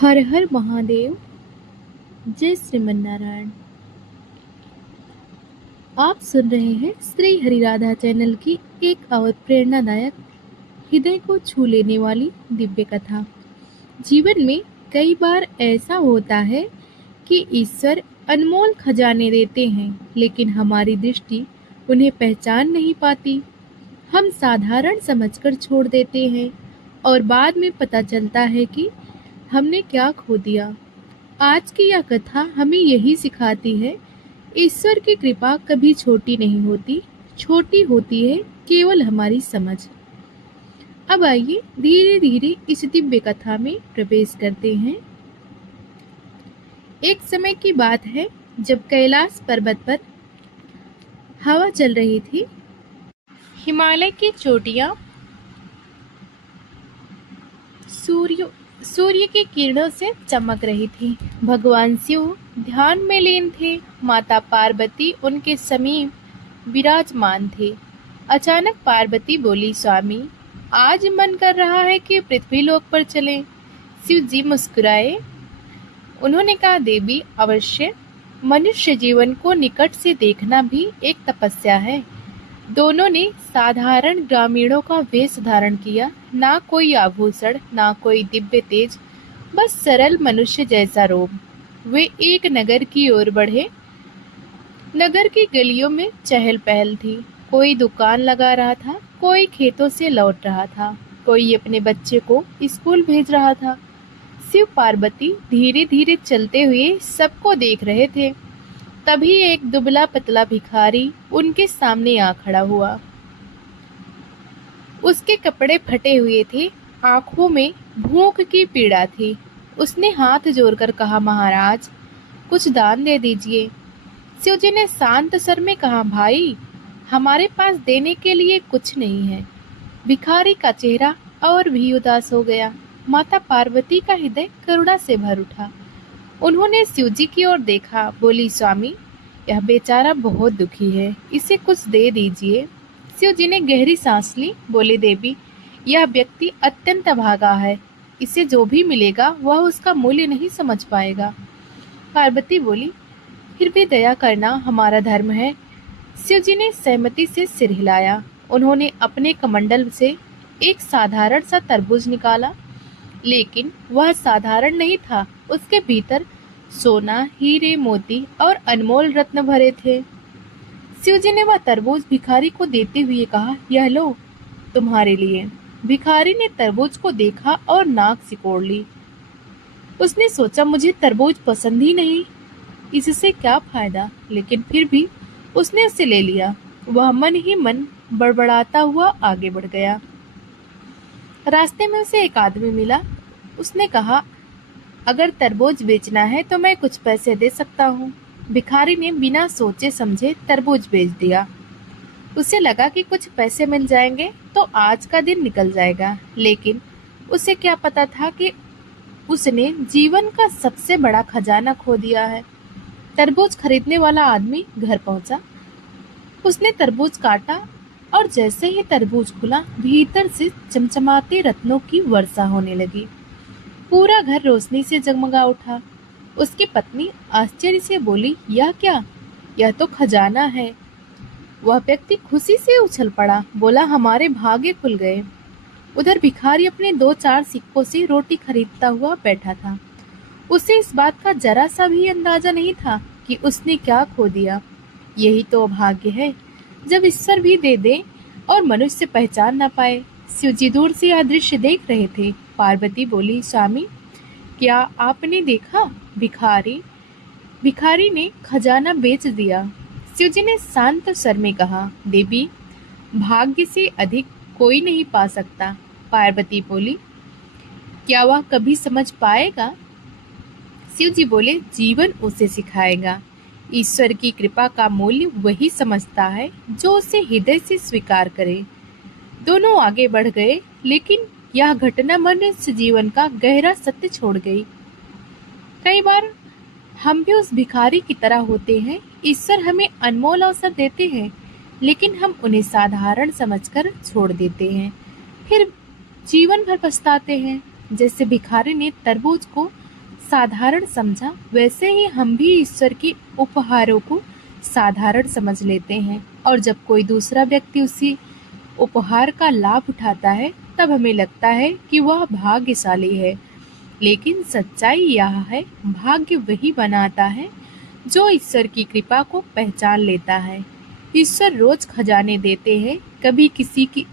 हर हर महादेव। जय श्रीमन नारायण। आप सुन रहे हैं श्री हरिराधा चैनल की एक और प्रेरणादायक, हृदय को छू लेने वाली दिव्य कथा। जीवन में कई बार ऐसा होता है कि ईश्वर अनमोल खजाने देते हैं, लेकिन हमारी दृष्टि उन्हें पहचान नहीं पाती। हम साधारण समझकर छोड़ देते हैं और बाद में पता चलता है कि हमने क्या खो दिया। आज की यह कथा हमें यही सिखाती है, ईश्वर की कृपा कभी छोटी नहीं होती, छोटी होती है केवल हमारी समझ। अब आइए धीरे धीरे इस दिव्य कथा में प्रवेश करते हैं। एक समय की बात है जब कैलाश पर्वत पर हवा चल रही थी। हिमालय की चोटियां सूर्य की किरणों से चमक रही थी। भगवान शिव ध्यान में लीन थे। माता पार्वती उनके समीप विराजमान थे। अचानक पार्वती बोली, स्वामी, आज मन कर रहा है कि पृथ्वी लोक पर चलें। शिव जी मुस्कुराए। उन्होंने कहा, देवी, अवश्य। मनुष्य जीवन को निकट से देखना भी एक तपस्या है। दोनों ने साधारण ग्रामीणों का वेश धारण किया, ना कोई आभूषण, ना कोई दिव्य तेज, बस सरल मनुष्य जैसा रूप। वे एक नगर की ओर बढ़े। नगर की गलियों में चहल पहल थी। कोई दुकान लगा रहा था, कोई खेतों से लौट रहा था, कोई अपने बच्चे को स्कूल भेज रहा था। शिव पार्वती धीरे धीरे चलते हुए सबको देख रहे थे। तभी एक दुबला पतला भिखारी उनके सामने आ खड़ा हुआ। उसके कपड़े फटे हुए थे, आंखों में भूख की पीड़ा थी। उसने हाथ जोड़कर कहा, महाराज, कुछ दान दे दीजिए। शिवजी ने शांत स्वर में कहा, भाई, हमारे पास देने के लिए कुछ नहीं है। भिखारी का चेहरा और भी उदास हो गया। माता पार्वती का हृदय करुणा से भर उठा। उन्होंने शिवजी की ओर देखा, बोली, स्वामी, यह बेचारा बहुत दुखी है, इसे कुछ दे दीजिए। शिवजी ने गहरी सांस ली। बोले, देवी, यह व्यक्ति अत्यंत अभागा है, इसे जो भी मिलेगा वह उसका मूल्य नहीं समझ पाएगा। पार्वती बोली, फिर भी दया करना हमारा धर्म है। शिवजी ने सहमति से सिर हिलाया। उन्होंने अपने कमंडल से एक साधारण सा तरबूज निकाला, लेकिन वह साधारण नहीं था। उसके भीतर सोना, हीरे, मोती और अनमोल रत्न भरे थे। शिवजी ने वह तरबूज भिखारी को देते हुए कहा, यह लो, तुम्हारे लिए। भिखारी ने तरबूज को देखा और नाक सिकोड़ ली। उसने सोचा, मुझे तरबूज पसंद ही नहीं, इससे क्या फायदा, लेकिन फिर भी उसने उसे ले लिया। वह मन ही मन बड़बड़ाता हुआ आगे बढ़ गया। रास्ते में उसे एक आदमी मिला। उसने कहा, अगर तरबूज बेचना है तो मैं कुछ पैसे दे सकता हूँ। भिखारी ने बिना सोचे समझे तरबूज बेच दिया। उसे लगा कि कुछ पैसे मिल जाएंगे तो आज का दिन निकल जाएगा, लेकिन उसे क्या पता था कि उसने जीवन का सबसे बड़ा खजाना खो दिया है। तरबूज खरीदने वाला आदमी घर पहुंचा। उसने तरबूज काटा और जैसे ही तरबूज खुला, भीतर से चमचमाते रत्नों की वर्षा होने लगी। पूरा घर रोशनी से जगमगा उठा। उसकी पत्नी आश्चर्य से बोली, यह क्या? यह तो खजाना है। वह व्यक्ति खुशी से उछल पड़ा, बोला, हमारे भाग्य खुल गए। उधर भिखारी अपने 2-4 सिक्कों से रोटी खरीदता हुआ बैठा था। उसे इस बात का जरा सा भी अंदाजा नहीं था कि उसने क्या खो दिया। यही तो भाग्य है, जब ईश्वर भी दे दे और मनुष्य पहचान न पाए। शिवजी दूर से यह दृश्य देख रहे थे। पार्वती बोली, स्वामी, क्या आपने देखा? भिखारी ने खजाना बेच दिया। शिवजी ने शांत स्वर में कहा, देवी, भाग्य से अधिक कोई नहीं पा सकता। पार्वती बोली, क्या वह कभी समझ पाएगा? शिवजी बोले, जीवन उसे सिखाएगा। ईश्वर की कृपा का मूल्य वही समझता है जो उसे हृदय से स्वीकार करे। दोनों आगे बढ़ गए, लेकिन यह घटना मनुष्य जीवन का गहरा सत्य छोड़ गई। कई बार हम भी उस भिखारी की तरह होते हैं। ईश्वर हमें अनमोल अवसर देते हैं, लेकिन हम उन्हें साधारण समझकर छोड़ देते हैं। फिर जीवन भर पछताते हैं। जैसे भिखारी ने तरबूज को साधारण समझा, वैसे ही हम भी ईश्वर के उपहारों को साधारण समझ लेते हैं, और जब कोई दूसरा व्यक्ति उसी उपहार का लाभ उठाता है तब हमें लगता है कि वह भाग्यशाली है। लेकिन सच्चाई यह है, भाग्य वही बनाता है जो ईश्वर की कृपा को पहचान लेता है। ईश्वर रोज खजाने देते हैं, कभी किसी की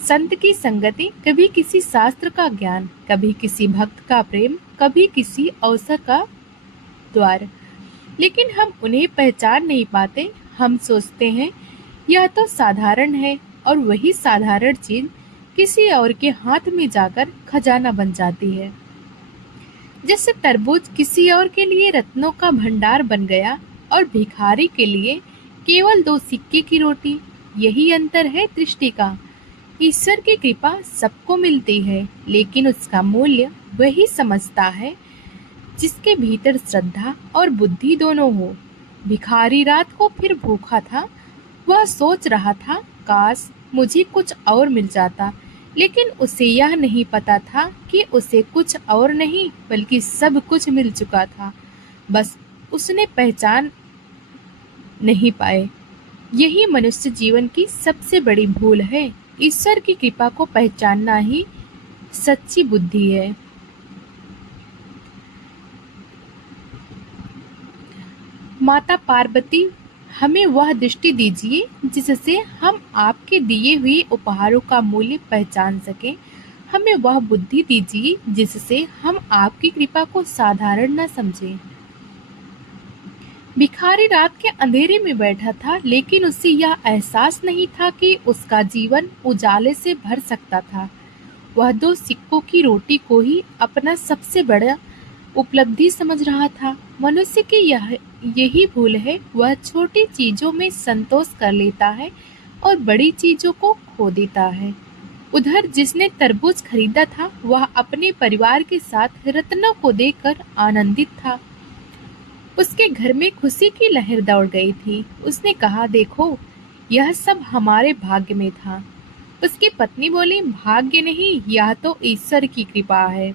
संत की संगति, कभी किसी शास्त्र का ज्ञान, कभी किसी भक्त का प्रेम, कभी किसी अवसर का द्वार। लेकिन हम उन्हें पहचान नहीं पाते। हम सोचते हैं यह तो साधारण है, और वही साधारण चीज किसी और के हाथ में जाकर खजाना बन जाती है। जैसे तरबूज किसी और के लिए रत्नों का भंडार बन गया और भिखारी के लिए केवल 2 सिक्के की रोटी। यही अंतर है दृष्टि का। ईश्वर की कृपा सबको मिलती है, लेकिन उसका मूल्य वही समझता है जिसके भीतर श्रद्धा और बुद्धि दोनों हो। भिखारी रात को फिर भूखा था। वह सोच रहा था, काश मुझे कुछ और मिल जाता, लेकिन उसे यह नहीं पता था कि उसे कुछ और नहीं बल्कि सब कुछ मिल चुका था, बस उसने पहचान नहीं पाए। यही मनुष्य जीवन की सबसे बड़ी भूल है। ईश्वर की कृपा को पहचानना ही सच्ची बुद्धि है। माता पार्वती, हमें वह दृष्टि दीजिए जिससे हम आपके दिए हुए उपहारों का मूल्य पहचान सकें। हमें वह बुद्धि दीजिए जिससे हम आपकी कृपा को साधारण न समझें। भिखारी रात के अंधेरे में बैठा था, लेकिन उसे यह एहसास नहीं था कि उसका जीवन उजाले से भर सकता था। वह 2 सिक्कों की रोटी को ही अपना सबसे बड़ा उपलब्धि समझ रहा था। मनुष्य की यही भूल है, वह छोटी चीजों में संतोष कर लेता है और बड़ी चीजों को खो देता है। उधर जिसने तरबूज खरीदा था, वह अपने परिवार के साथ रत्नों को देखकर आनंदित था। उसके घर में खुशी की लहर दौड़ गई थी। उसने कहा, देखो, यह सब हमारे भाग्य में था। उसकी पत्नी बोली, भाग्य नहीं, यह तो ईश्वर की कृपा है।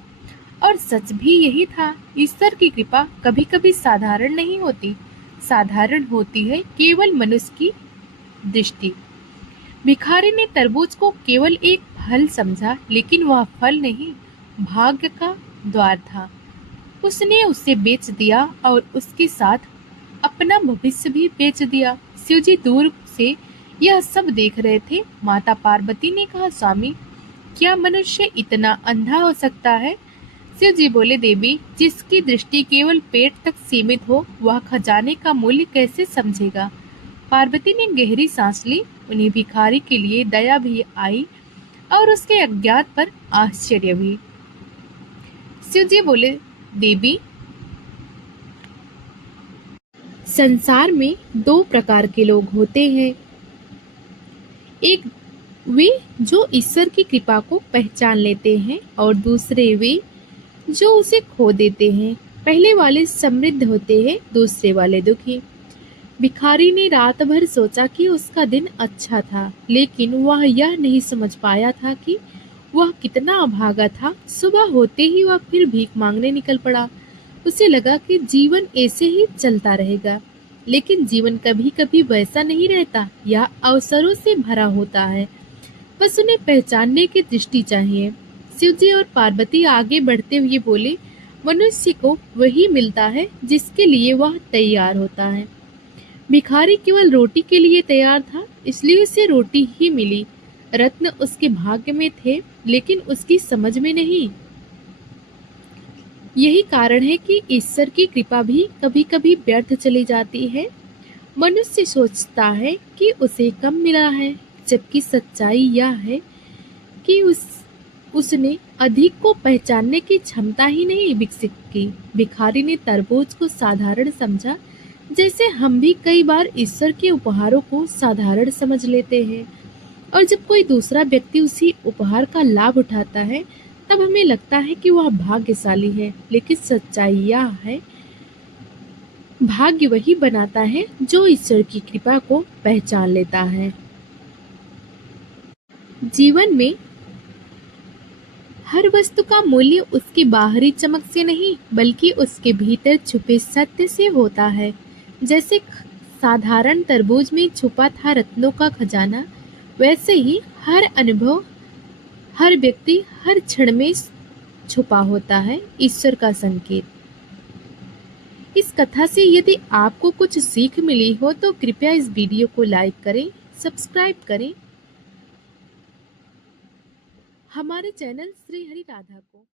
और सच भी यही था। ईश्वर की कृपा कभी कभी साधारण नहीं होती, साधारण होती है केवल मनुष्य की दृष्टि। भिखारी ने तरबूज को केवल एक फल समझा, लेकिन वह फल नहीं, भाग्य का द्वार था। उसने उसे बेच दिया और उसके साथ अपना भविष्य भी बेच दिया। शिवजी दूर से यह सब देख रहे थे। माता पार्वती ने कहा, स्वामी, क्या मनुष्य इतना अंधा हो सकता है? शिवजी बोले, देवी, जिसकी दृष्टि केवल पेट तक सीमित हो, वह खजाने का मूल्य कैसे समझेगा? पार्वती ने गहरी सांस ली। उन्हें भिखारी के लिए दया भी आई और उसके अज्ञात पर आश्चर्य भी। शिवजी बोले, देवी, संसार में 2 प्रकार के लोग होते हैं। एक वे जो ईश्वर की कृपा को पहचान लेते हैं, और दूसरे वे जो उसे खो देते हैं। पहले वाले समृद्ध होते हैं, दूसरे वाले दुखी। भिखारी ने रात भर सोचा कि उसका दिन अच्छा था, लेकिन वह यह नहीं समझ पाया था कि वह कितना अभागा था। सुबह होते ही वह फिर भीख मांगने निकल पड़ा। उसे लगा कि जीवन ऐसे ही चलता रहेगा, लेकिन जीवन कभी कभी वैसा नहीं रहता। यह अवसरों से भरा होता है, बस उन्हें पहचानने की दृष्टि चाहिए। शिवजी और पार्वती आगे बढ़ते हुए बोले, मनुष्य को वही मिलता है जिसके लिए वह तैयार होता है। भिखारी केवल रोटी के लिए तैयार था, इसलिए उसे रोटी ही मिली। रत्न उसके भाग्य में थे, लेकिन उसकी समझ में नहीं। यही कारण है कि ईश्वर की कृपा भी कभी कभी व्यर्थ चली जाती है। मनुष्य सोचता है कि उसे कम मिला है, जबकि सच्चाई यह है कि उसने अधिक को पहचानने की क्षमता ही नहीं विकसित की। भिखारी ने तरबूज को साधारण समझा, जैसे हम भी कई बार ईश्वर के उपहारों को साधारण समझ लेते हैं, और जब कोई दूसरा व्यक्ति उसी उपहार का लाभ उठाता है, तब हमें लगता है कि वह भाग्यशाली है। लेकिन सच्चाई यह है, भाग्य वही बनाता है जो ईश्वर की कृपा को पहचान लेता है। जीवन में हर वस्तु का मूल्य उसकी बाहरी चमक से नहीं बल्कि उसके भीतर छुपे सत्य से होता है। जैसे साधारण तरबूज में छुपा था रत्नों का खजाना, वैसे ही हर अनुभव, हर व्यक्ति, हर क्षण में छुपा होता है ईश्वर का संकेत। इस कथा से यदि आपको कुछ सीख मिली हो तो कृपया इस वीडियो को लाइक करें, सब्सक्राइब करें हमारे चैनल श्री हरि राधा को।